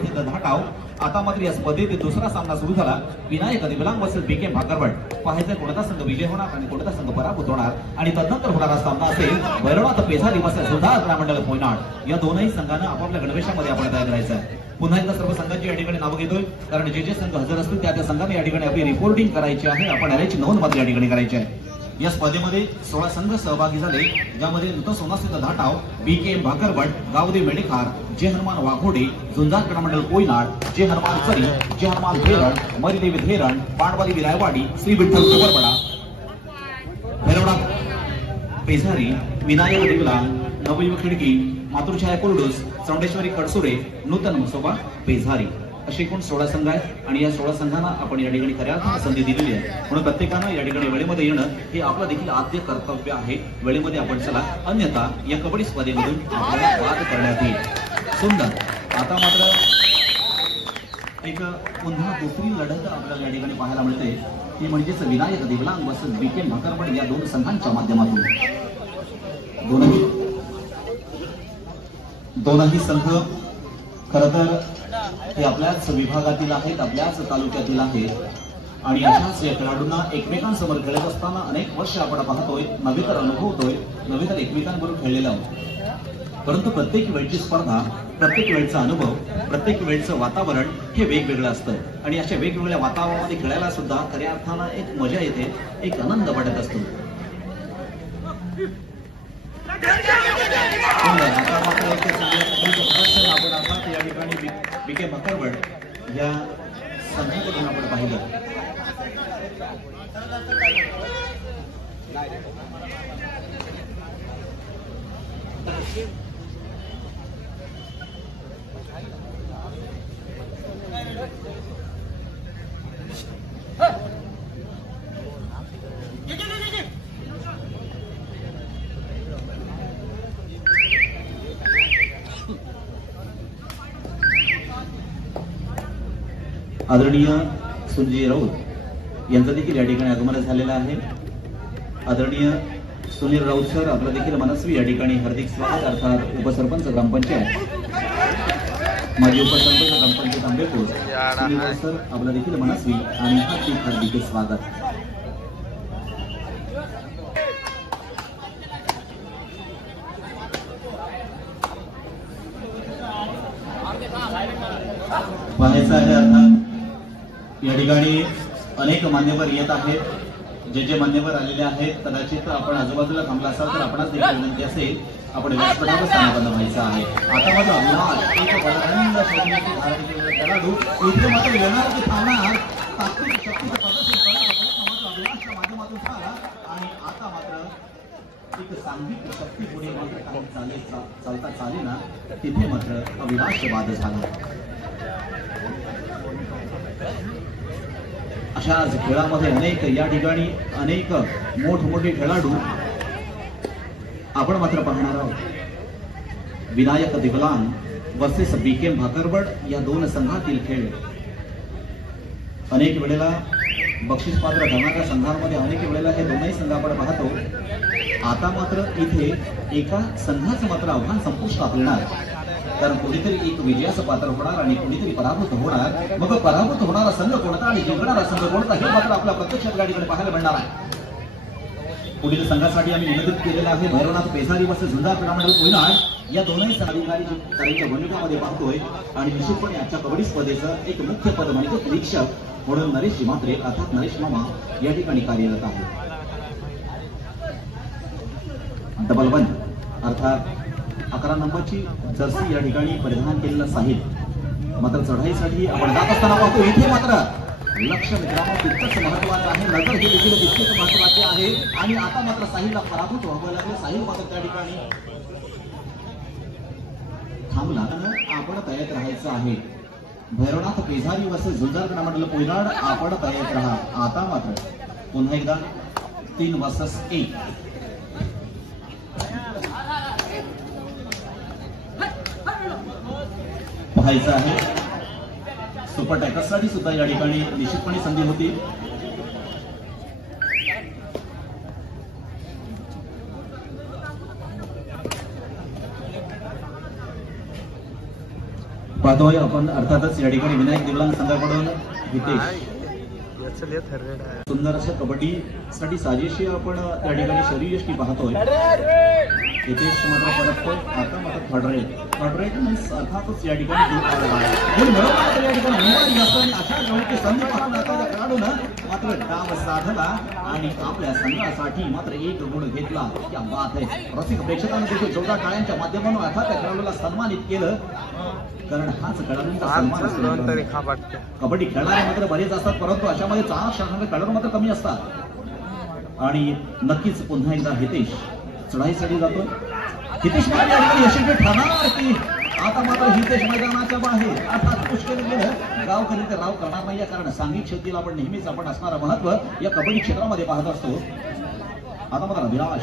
सोनाचे 10 डाव। आता मात्र या स्पर्धेत दुसरा सामना सुरू झाला। Vinayak Divlang versus BK Bhakarwad. पाहायचं कोणता संघ विजय होणार आणि कोणता संघ पराभूत होणार आणि तदनंतर होणारा सामना असेल भैरवनाथ पेझारी वर्सेस सुधार ग्राममंडळ पोयनाड। या दोनही संघांना आपापल्या गणवेशामध्ये आपण तयार करायचं आहे। पुन्हा एकदा सर्व संघांची या ठिकाणी नावं घेतोय कारण जे संघ हजर असतील त्या संघाने या ठिकाणी आपली रिपोर्टिंग करायची आहे। आपण याची नोंद मात्र या ठिकाणी करायची आहे। या स्पर्धेमध्ये 16 संघ सहभागी झाले ज्यामध्ये नूतन सोनाचे 10 डाव। बीके भाकरवड, गावदेव मेडेखार, जे हनुमान वाघोडे, झुंजार ग्राममंडळ कोयनाड, जे हनुमान चरी, जे हनुमान धेरण, मरिदेवी धेरण, पांडवाली विरायवाडी, श्री विठ्ठल कोपरपडा, भैरवनाथ पेझारी, विनायक दिवलांग, नवयुग खिडकी, मातृछाया कुर्डूस, चौंडेश्वरी कडसुरे, नूतन मुसोबा पेझारी असे एकूण 16 संघ आहेत आणि या 16 संघांना आपण या ठिकाणी खऱ्या अर्थाने संधी दिलेली आहे। म्हणून प्रत्येकानं या ठिकाणी वेळेमध्ये येणं हे आपलं देखील आद्य कर्तव्य आहे। वेळेमध्ये आपण चला, अन्यथा या कबड्डी स्पर्धेमधून आपल्याला बाद करण्यात येईल। सुंदर। आता मात्र एक पुन्हा दुसरी लढत आपल्याला या ठिकाणी पाहायला मिळते ती म्हणजेच विनायक दिवलांग वर्सेस बीके भाकरवड या दोन संघांच्या माध्यमातून। दोनही संघ खरं तर हे आपल्याच विभागातील आहेत, आपल्याच तालुक्यातील आहेत आणि अशाच या खेळाडूंना एकमेकांसमोर खेळत असताना अनेक वर्ष आपण पाहतोय, नव्हे तर अनुभवतोय, नव्हे तर एकमेकांबरोबर खेळलेलो आहोत। परंतु प्रत्येक वेळची स्पर्धा, प्रत्येक वेळचा अनुभव, प्रत्येक वेळचं वातावरण हे वेगवेगळं असतं आणि अशा वेगवेगळ्या वातावरणामध्ये खेळायला सुद्धा खऱ्या अर्थानं एक मजा येते, एक आनंद वाटत असतो। आता मात्र आपण अर्थात या ठिकाणी बीके भाकरवड या संघाकडून आपण पाहिलं आदरणीय सुनील राऊत यांचं देखील या ठिकाणी आगमन झालेलं आहे। आदरणीय सुनील राऊत सर आपलं देखील मनस्वी या ठिकाणी हार्दिक स्वागत। अर्थात उपसरपंच ग्रामपंचायत, माजी उपसरपंच ग्रामपंचायत आंबेपूर सुनील राऊत सर आपलं देखील मनस्वी आणि हार्दिक स्वागत। पाहायचं आहे अर्थात या ठिकाणी अनेक मान्यवर येत आहेत। जे मान्यवर आलेले आहेत कदाचित आपण आजूबाजूला थांबला असाल तर आपणास देखील विनंती असेल आपण व्यासपीठावर स्थानापन्न व्हायचं आहे। आता मात्र अभिमान एक बलवंत शैलीचे धारण केलेले खेळाडू इथे मात्र येणार की थांबणार तात्विक शक्तीचं प्रदर्शन करण्याचा अभिलाषच्या माध्यमातून झाला आणि आता मात्र एक सांघिक शक्ती पुढे मात्र काही चालता चालेना तिथे मात्र अविनाश वाद झाला। अशा खेळामध्ये अनेक या ठिकाणी अनेक मोठमोठे खेळाडू आपण मात्र पाहणार आहोत। विनायक दिवलांग वर्सेस बीके भाकरवड या दोन संघातील खेळ अनेक वेळेला बक्षीस पात्र ठरणाऱ्या संघांमध्ये अनेक वेळेला हे दोनही संघ आपण पाहतो। आता मात्र इथे एका संघाचं मात्र आव्हान संपुष्टात येणार कारण कोणीतरी एक विजयाचं पात्र होणार आणि कोणीतरी पराभूत होणार। मग पराभूत होणारा संघ कोणता आणि जिंकणारा संघ कोणता हे मात्र आपल्या प्रत्यक्ष गाडीकडे पाहायला मिळणार आहे। पुढील संघासाठी आम्ही निवेदित केलेलं आहे भैरवनाथ पेझारी वर्सेस झुंजार ग्राममंडळ कोयनाड या दोनही अधिकारी करायच्या भूमिकामध्ये पाहतोय आणि निश्चितपणे आजच्या कबड्डी स्पर्धेचं एक मुख्य पद म्हणजे निरीक्षक म्हणून नरेश म्हात्रे अर्थात नरेश मामा या ठिकाणी कार्यरत आहे। डबल 1 अर्थात 11 नंबरची जर्सी या ठिकाणी परिधान केलेला साहिल मात्र चढाईसाठी आपण जात असताना पाहतो इथे मात्र लक्ष मित्रांनो तितकंच महत्वाचं आहे, नजर हे देखील तितकेच महत्वाचे आहे आणि आता मात्र साहिलला पराभूत व्हावं लागले। साहिल मात्र त्या ठिकाणी थांबला। आपण तयार राहायचं आहे। भैरवनाथ पेझारी वर्सेस झुंजार ग्राममंडळ कोयनाड आपण तयार राहा। आता मात्र पुन्हा एकदा 3 वर्सेस 1 पाहायचं आहे। सुपर टॅकर्ससाठी सुद्धा या ठिकाणी निश्चितपणे संधी होती। पाहतोय आपण अर्थातच या ठिकाणी विनायक दिवलांग संघाकडून हितेश सुंदर असं कबड्डी साठी साजेशी आपण त्या ठिकाणी शरीरयष्टी पाहतोय. हितेश मात्र परततोय आता मात्र थर्ड रेट मीन्स अर्थातच या ठिकाणी या ठिकाणी अशा जवळची संधी पाहून आता खेळाडून मात्र डाव साधला आणि आपल्या संघासाठी मात्र एक गुण घेतला. क्या बात आहे. रसिक प्रेक्षकांनी देखील जोरदार टाळ्यांच्या माध्यमातून अर्थात त्या खेळाडूला सन्मानित केलं कारण हाच खेळाडूंचा सन्मान. कबड्डी खेळणारे मात्र बरेच असतात परंतु अशामध्ये 4 खेळाडू मात्र कमी असतात आणि नक्कीच पुन्हा एकदा हितेश चढाईसाठी जातो. हितेश यशस्वी ठरणार की आता मात्र हितेश मैदानाच्या बाहेर अर्थात पुष्कळ गेलं गावकरी तर राव करणार नाही कारण सांघिक शेतीला आपण नेहमीच आपण असणारं महत्व या कबड्डी क्षेत्रामध्ये पाहत असतो. आता मात्र अभिलाष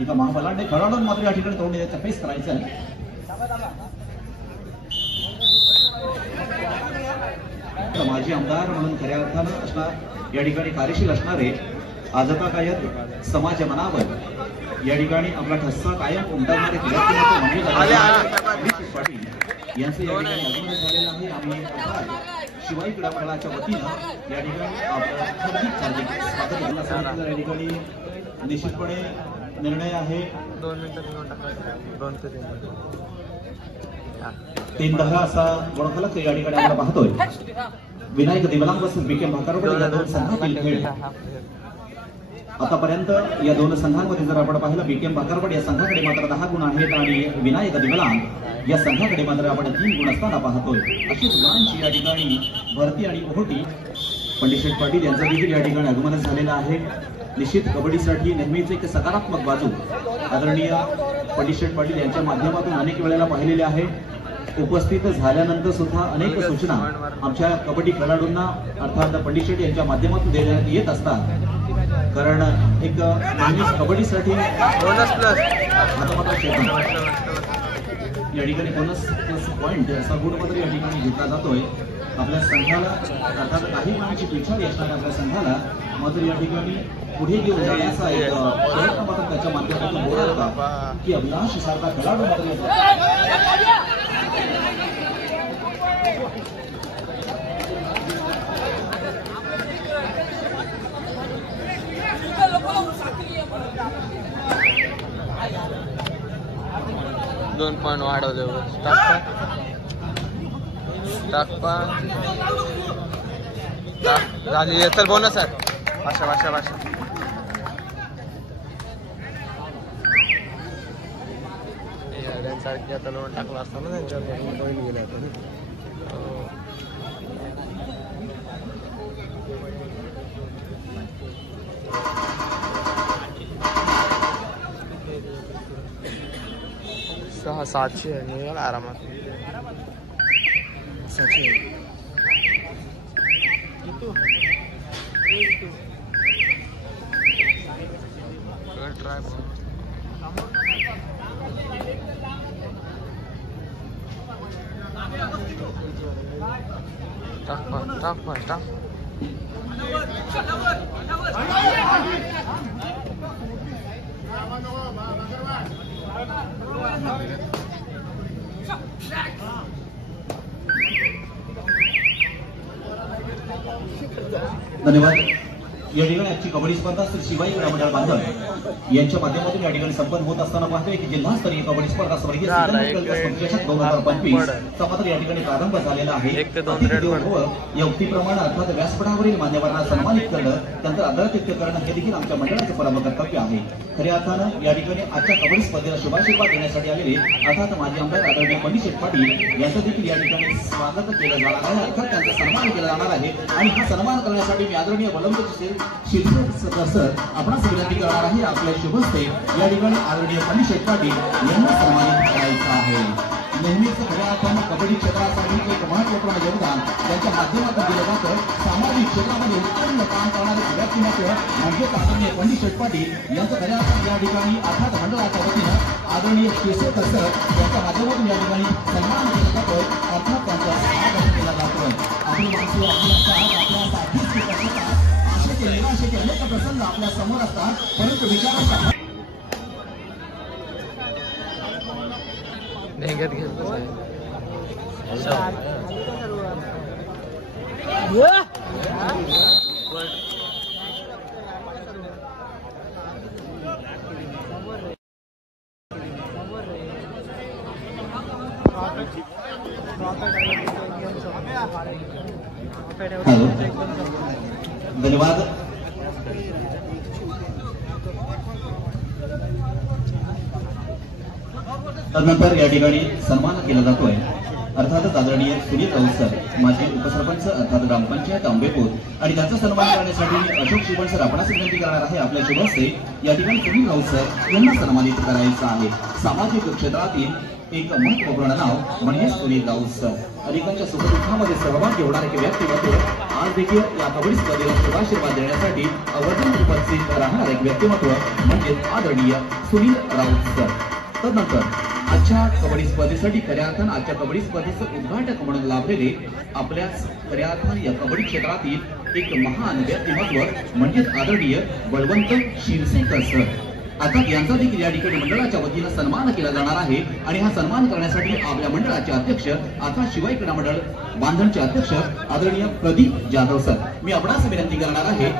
एका महाबलांडे खेळाडून मात्र या ठिकाणी तोंड द्यायचा फेस करायचं. माजी आमदार म्हणून खऱ्या अर्थानं असणार या ठिकाणी कार्यशील असणारे आजता कायद समाज मनावर या ठिकाणी आपला ठस्सा कायम उमटवणारे पाटील यांचं या ठिकाणी आगमन झालेलं आहे. आम्ही शिवाई क्रीडा मंडळाच्या वतीनं या ठिकाणी स्वागत करण्यासाठी या ठिकाणी निश्चितपणे निर्णय आहे. 3-10 असा गुणफलक या ठिकाणी आपण पाहतोय. विनायक दिवलांग वर्सेस बीके भाकरवड या दोन संघातील खेळ आतापर्यंत या दोन संघांमध्ये जर आपण पाहिलं बीके भाकरवड या संघाकडे मात्र 10 गुण आहेत आणि विनायक दिवलांग या संघाकडे मात्र आपण 3 गुण असताना पाहतोय. अशीच गुणांची या ठिकाणी भरती आणि ओहोटी पंडित शेठ पाटील यांचं देखील या ठिकाणी आगमन झालेलं आहे. निश्चित कबड्डीसाठी नेहमीच एक सकारात्मक बाजू आदरणीय पंडित शेठ पाटील यांच्या माध्यमातून अनेक वेळेला पाहिलेले आहे. उपस्थित झाल्यानंतर सुद्धा अनेक सूचना आमच्या कबड्डी खेळाडूंना अर्थात पंडित शेठ यांच्या माध्यमातून देण्यात येत असतात कारण एक नेहमीच कबड्डीसाठी या ठिकाणी बोनस प्लस पॉईंट असा गुणपत्र या ठिकाणी घेतला जातोय. आपल्या संघाला अर्थात काही गुणांची पिछाडी असणाऱ्या आपल्या संघाला मात्र या ठिकाणी पुढे घेऊन जाण्याचा एक प्रयत्न मात्र त्याच्या माध्यमातून होत होता की अभिलाष सारखा खेळाडू मात्र दोन पॉइंट वाढवले झाली तर बोनस आहे. भाषा सारखी आता लोन टाकला असताना त्यांच्यावर पॉईंट गेले आपण सहा 700 आहे आरामात 700 ट्राय टाक धन्यवाद. या ठिकाणी आजची कबड्डी स्पर्धा श्री शिवाई क्रीडा मंडळ बांधव यांच्या माध्यमातून या ठिकाणी संपन्न होत असताना पाहतोय की जिल्हास्तरीय कबड्डी स्पर्धा स्वर्गीय 2025 चा मात्र या ठिकाणी प्रारंभ झालेला आहे. युक्तीप्रमाणे अर्थात व्यासपीठावरील मान्यवरांना सन्मानित करणं त्यानंतर आदरातिथ्य करणं हे देखील आमच्या मंडळाचं परम कर्तव्य आहे. खऱ्या अर्थानं या ठिकाणी आजच्या कबड्डी स्पर्धेला शुभाशीर्वाद देण्यासाठी आलेले अर्थात माजी आमदार आदरणीय पंडित शेठ पाटील यांचं देखील या ठिकाणी स्वागत केलं जाणार आहे. अर्थात त्यांचा सन्मान केला जाणार आहे आणि हा सन्मान करण्यासाठी मी आदरणीय वलंबची सर आपणास विनंती करणार आहे. आपल्या शुभ हस्ते या ठिकाणी आदरणीय पंडित शेठ पाटील यांना सन्मानित करायचं आहे. नेहमीच खऱ्या अर्थानं कबड्डी क्षेत्रासाठी एक महत्त्वपूर्ण योगदान त्यांच्या माध्यमातून दिलं जातं. सामाजिक क्षेत्रामध्ये उत्तम काम करणारे व्यक्तिमत्व म्हणजे आदरणीय पंडित शेठ पाटील यांचं खऱ्या अर्थानं या ठिकाणी अर्थात मंडळाच्या वतीनं आदरणीय केशवकर सर यांच्या माध्यमातून या ठिकाणी सन्मान केला जातोय. अर्थात त्यांचा स्वागत केला जातोय. आपली माणसं आपल्यासाठी आशेचे निराशेचे अनेक प्रसंग आपल्या समोर असतात परंतु विचारांचा धन्यवाद. तदनंतर या ठिकाणी सन्मान केला जातोय. अर्थातच आदरणीय सुनील राऊत सर, माजी उपसरपंच अर्थात ग्रामपंचायत आंबेपूर, आणि त्यांचा सन्मान करण्यासाठी अशोक शिवण सर आपणास विनंती करणार आहे. आपल्या शुभ हस्ते या ठिकाणी सुनील राऊत सर यांना सन्मानित करायचं आहे. सामाजिक क्षेत्रातील एक महत्वपूर्ण नाव म्हणजे सुनील राऊत सर. अनेकांच्या सुखदुःखामध्ये सहभाग घेणारे एक व्यक्तिमत्व आज देखील या कबड्डी स्पर्धेला शुभाशीर्वाद देण्यासाठी आवर्जून उपस्थित राहणारे एक व्यक्तिमत्व म्हणजे आदरणीय सुनील राऊत सर. तदनंतर आजच्या कबड्डी स्पर्धेसाठी खऱ्या अर्थानं आजच्या कबड्डी स्पर्धेचं उद्घाटक म्हणून लाभलेले आपल्याच खऱ्या अर्थानं या कबड्डी क्षेत्रातील एक महान व्यक्तिमत्व म्हणजेच आदरणीय बळवंत शिरसेकर सर. आता यांचा देखील या ठिकाणी मंडळाच्या वतीनं सन्मान केला जाणार आहे. आणि हा सन्मान करण्यासाठी आपल्या मंडळाचे अध्यक्ष अर्थात शिवाई क्रीडा मंडळ बांधणचे अध्यक्ष आदरणीय प्रदीप जाधव सर, मी आपणास विनंती करणार आहे.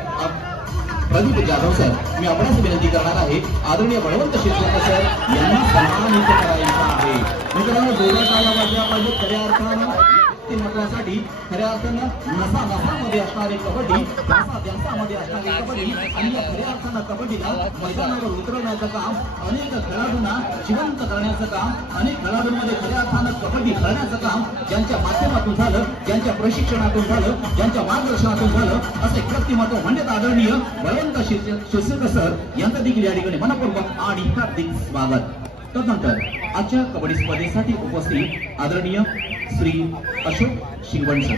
प्रदीप जाधव सर, मी आपणास विनंती करणार आहे आदरणीय बळवंत शिरसेकर सर यांना सन्मानित करायचं आहे. मित्रांनो, जोरात आवाज वाजला पाहिजे. खऱ्या अर्थानं व्यक्तिमत्वासाठी खऱ्या अर्थानं नसामध्ये असणारी कबड्डी, मध्ये असणारी कबड्डी आणि या खऱ्या अर्थानं कबड्डीला मैदानावर उतरवण्याचं काम, अनेक खेळाडूंना जिवंत करण्याचं काम, अनेक खेळाडूंमध्ये खऱ्या अर्थानं कबड्डी खेळण्याचं काम ज्यांच्या माध्यमातून झालं, ज्यांच्या प्रशिक्षणातून झालं, ज्यांच्या मार्गदर्शनातून झालं, असे व्यक्तिमत्व म्हणजे आदरणीय बळवंत शिरसेकर सर यांचं देखील या ठिकाणी मनपूर्वक आणि हार्दिक स्वागत. तदनंतर आजच्या कबड्डी स्पर्धेसाठी उपस्थित आदरणीय श्री अशोक शिवण सर,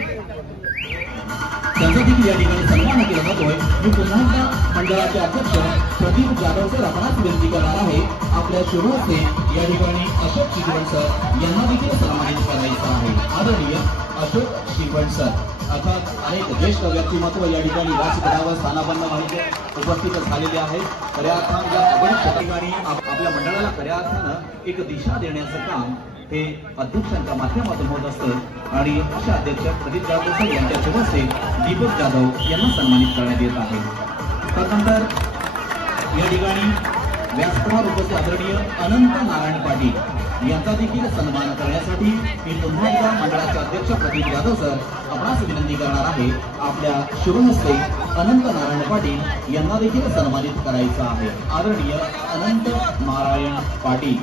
त्यांचा देखील या ठिकाणी सन्मान केला जातोय. मी पुन्हा एकदा मंडळाचे अध्यक्ष प्रदीप जाधव सर आपणास विनंती करणार आहे. आपल्या शुभ हस्ते या ठिकाणी अशोक शिवण सर यांना देखील सन्मानित करायचं आहे. आदरणीय अशोक शिवण सर, अर्थात अनेक ज्येष्ठ व्यक्तिमत्व या ठिकाणी व्यासपीठावर स्थानापन्न माहिती उपस्थित झालेले आहेत. खऱ्या अर्थानं या कबड्डी ठिकाणी आपल्या मंडळाला खऱ्या अर्थानं एक दिशा देण्याचं काम हे अध्यक्षांच्या माध्यमातून होत असतं. आणि अशा अध्यक्ष प्रदीप जाधव सर यांच्या शुभ हस्ते दीपक जाधव यांना सन्मानित करण्यात येत आहे. त्यानंतर या ठिकाणी व्यासपीठावर उपस्थित आदरणीय अनंत नारायण पाटील यांचा देखील सन्मान करण्यासाठी मी पुन्हा एकदा मंडळाचे अध्यक्ष प्रदीप जाधव सर आपणास विनंती करणार आहे. आपल्या शुभ हस्ते अनंत नारायण पाटील यांना देखील सन्मानित करायचं आहे. आदरणीय अनंत नारायण पाटील,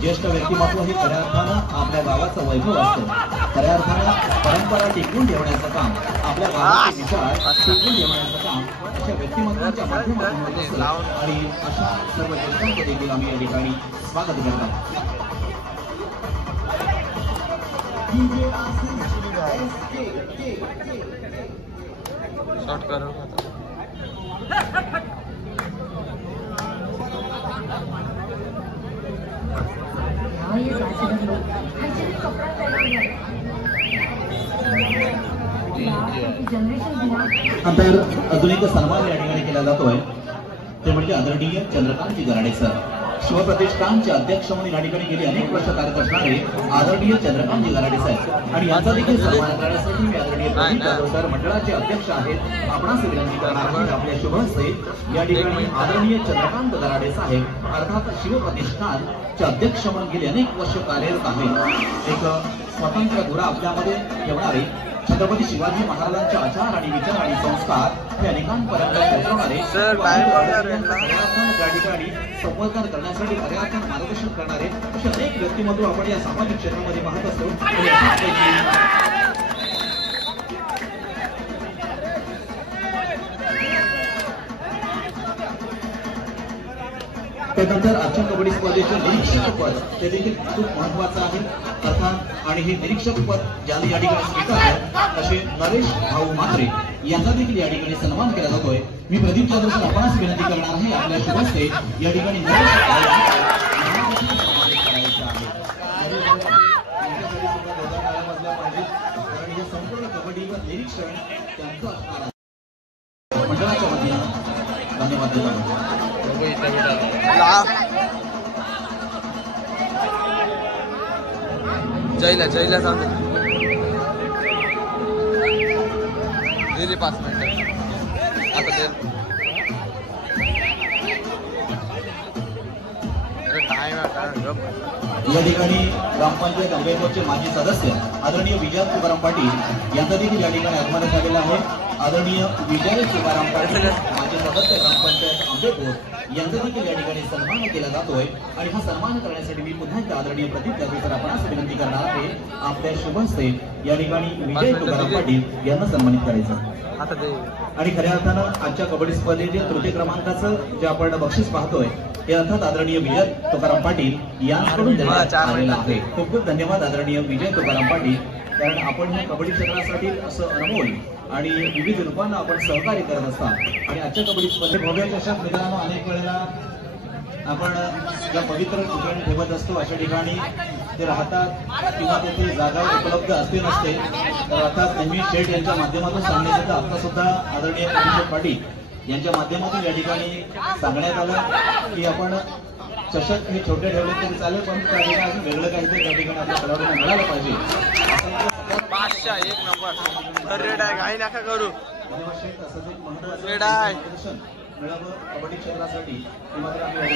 ज्येष्ठ व्यक्तिमत्व हे खऱ्या अर्थानं आपल्या गावाचं वैभव असतं. खऱ्या अर्थानं परंपरा टिकवून ठेवण्याचं काम, आपल्या गावाचे विचार टिकवून ठेवण्याचं काम अशा व्यक्तिमत्वाच्या माध्यमातून होत असतं. आणि अशा सर्व ज्येष्ठांचं देखील आम्ही या ठिकाणी स्वागत करतो. शॉर्ट करो नंतर अजून एक सन्मान या ठिकाणी केला जातोय, ते म्हणजे आदरणीय चंद्रकांतजी गराडे सर, शिवप्रतिष्ठानचे अध्यक्ष म्हणून या ठिकाणी गेली अनेक वर्ष कार्य करणारे आदरणीय चंद्रकांतजी गराडे साहेब. आणि यांचा देखील सन्मान करण्यासाठी मी आदरणीय प्रदीप जाधव सर मंडळाचे अध्यक्ष आहेत आपणास विनंती करणार आहे. आपल्या शुभ हस्ते या ठिकाणी आदरणीय चंद्रकांत गराडे साहेब अर्थात शिवप्रतिष्ठानचे अध्यक्ष म्हणून गेली अनेक वर्ष कार्यरत आहेत. एक स्वतंत्र धुरा आपल्यामध्ये ठेवणारे छत्रपती शिवाजी महाराजांचे आचार आणि विचार आणि संस्कार हे अनेकांपर्यंत पोहोचवणारे त्या ठिकाणी संवर्धन करण्यासाठी पर्यावरण मार्गदर्शन करणारे असे अनेक व्यक्तिमत्व आपण या सामाजिक क्षेत्रामध्ये पाहत असतो. त्यानंतर आजच्या कबड्डी स्पर्धेचे निरीक्षक पद ते देखील खूप महत्वाचं आहे. अर्थात आणि हे निरीक्षक पद ज्याने या ठिकाणी स्वीकारलं असे नरेश भाऊ म्हात्रे यांचा देखील या ठिकाणी सन्मान केला जातोय. मी प्रदीप जाधव सर आपणास विनंती करणार आहे आपल्या शुभ हस्ते या ठिकाणी संपूर्ण कबड्डीवर निरीक्षण त्यांचं असणार आहे. मंडळाच्या वतीनं धन्यवाद देतो. जयला सांग 5 मिनिटं आता ते या ठिकाणी ग्रामपंचायत अंबेगावचे माजी सदस्य आदरणीय विजय तुकाराम पाटील यांचा देखील या ठिकाणी आगमन झालेला आहे. आदरणीय विजय तुकाराम पाटील माजी सदस्य ग्रामपंचायत अंबेगाव यांचा देखील या ठिकाणी सन्मान केला जातोय आणि हा सन्मान करण्यासाठी मी पुन्हा एकदा आदरणीय प्रदीप गावी सर आपणास विनंती करणार आहे आपल्या शुभ हस्ते या ठिकाणी विजय तुकाराम पाटील यांना सन्मानित करायचं. आणि खऱ्या अर्थानं आजच्या कबड्डी स्पर्धेचे तृतीय क्रमांकाचं जे आपण बक्षीस पाहतोय हे अर्थात आदरणीय विजय तुकाराम पाटील यांच्याकडून देण्यात आलेलं आहे. खूप खूप धन्यवाद आदरणीय विजय तुकाराम पाटील, कारण आपण ह्या कबड्डी क्षेत्रासाठी असं अनमोल आणि विविध रूपानं आपण सहकार्य करत असतात. आणि आजच्या कबड्डी स्पर्धेत भव्य चषक मित्रांनो अनेक वेळेला आपण ज्या पवित्र ठिकाणी ठेवत असतो अशा ठिकाणी ते राहतात किंवा तेथे जागा उपलब्ध असते नसते, तर अर्थात नेहमी शेठ यांच्या माध्यमातून सांगण्यात येतं. आता सुद्धा आदरणीय अभिषेक पाटील यांच्या माध्यमातून या ठिकाणी सांगण्यात आलं की आपण चषक हे छोटे ठेवले तरी चालेल, पण त्या ठिकाणी वेगळं काहीतरी त्या ठिकाणी आपल्या खेळाडूंना मिळालं पाहिजे. एक नंबर रेड आहे, काही नका करू. असं एक महत्त्वाचं रेड आहे मिळावं कबड्डी क्षेत्रासाठी हे मात्र आम्ही रेड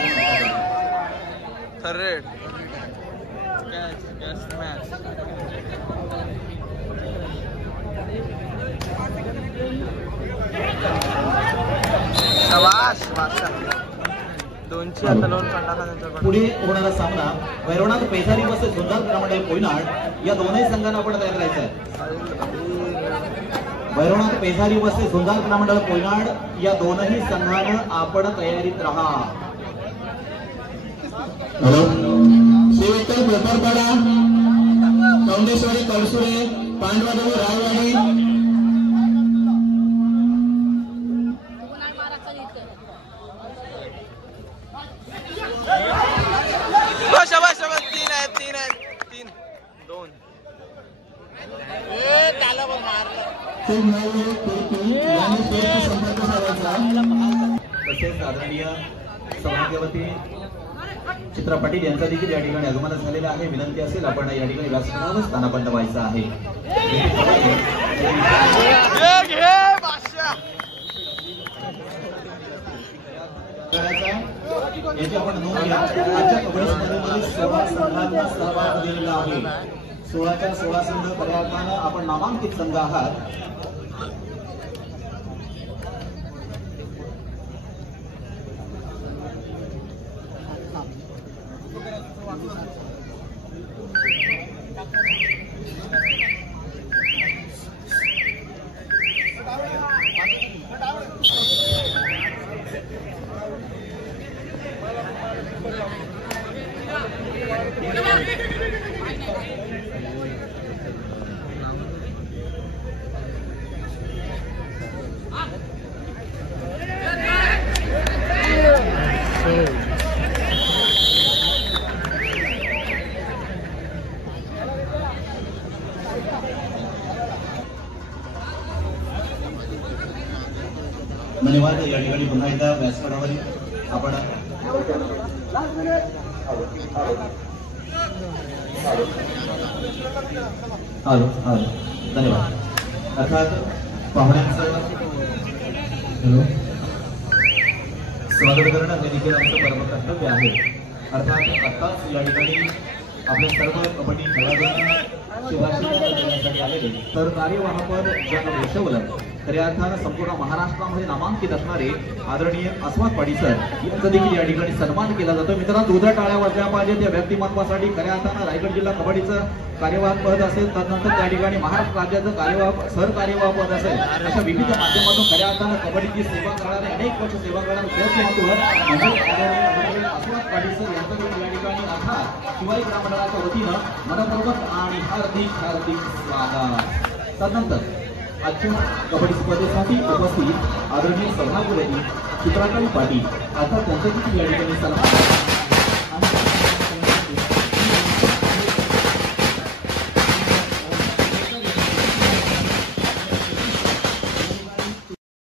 पुढे होणारा सामना वैरवनाथ पेसारी वर्सेस सुंदर ग्राममंडळ कोयनाड या दोनही संघांना आपण तयार करायचं आहे. वैरवनाथ पेसारी वर्सेस सुंदर ग्राममंडळ कोयनाड या दोनही संघानं आपण तयारीत राहा. हॅलो श्रीविठ्ठल पेपरपाडा, कौंडेश्वरी, कळसुरे, पांडवादेवी, रायवाडी, तीन दोन तसेच आदरणीय सौभाग्यवती चित्रा पाटील यांचा देखील या ठिकाणी आगमन झालेलं आहे. विनंती असेल आपण या ठिकाणी व्यासपीठावर स्थानापन्न व्हायचं आहे. याची आपण नोंद घ्या. आजच्या कबड्डी स्पर्धेमध्ये 16 संघांना सहभाग दिलेला आहे. 16च्या 16 संघ खऱ्या अर्थानं आपण नामांकित संघ आहात. धन्यवाद. या ठिकाणी पुन्हा एकदा व्यासपीठावर आपण आलो धन्यवाद. अर्थात पाहुण्यांचं स्वागत करणं हे देखील आमचं परम कर्तव्य आहे. अर्थात आत्ताच या ठिकाणी आपल्या सर्व कबड्डी खेळाडूंना शुभाशीर्वाद देण्यासाठी आलेले तर कार्यवाहपद ज्यांना भूषवलं खऱ्या अर्थानं संपूर्ण महाराष्ट्रामध्ये नामांकित असणारे आदरणीय अस्मत पाटील सर यांचा देखील या ठिकाणी सन्मान केला जातो. मित्रांनो जोरदार टाळ्या वाजल्या पाहिजे त्या व्यक्तिमत्वासाठी. खऱ्या अर्थानं रायगड जिल्हा कबड्डीचं कार्यवाहक पद असेल, त्यानंतर त्या ठिकाणी महाराष्ट्र राज्याचं कार्यवाहक सहकार्यवाह पद असेल, अशा विविध माध्यमातून खऱ्या अर्थानं कबड्डीची सेवा करणारे अनेक वर्ष सेवा करणारे अस्मत पाटील सर यांचं देखील या ठिकाणी अर्थात शिवाई ग्राममंडळाच्या वतीनं मनपूर्वक आणि हार्दिक स्वागत. त्यानंतर आजच्या कबड्डी स्पर्धेसाठी उपस्थित आदरणीय सौभाग्यवती चित्राताई पाटील अर्थात त्यांच्या देखील या ठिकाणी सन्मान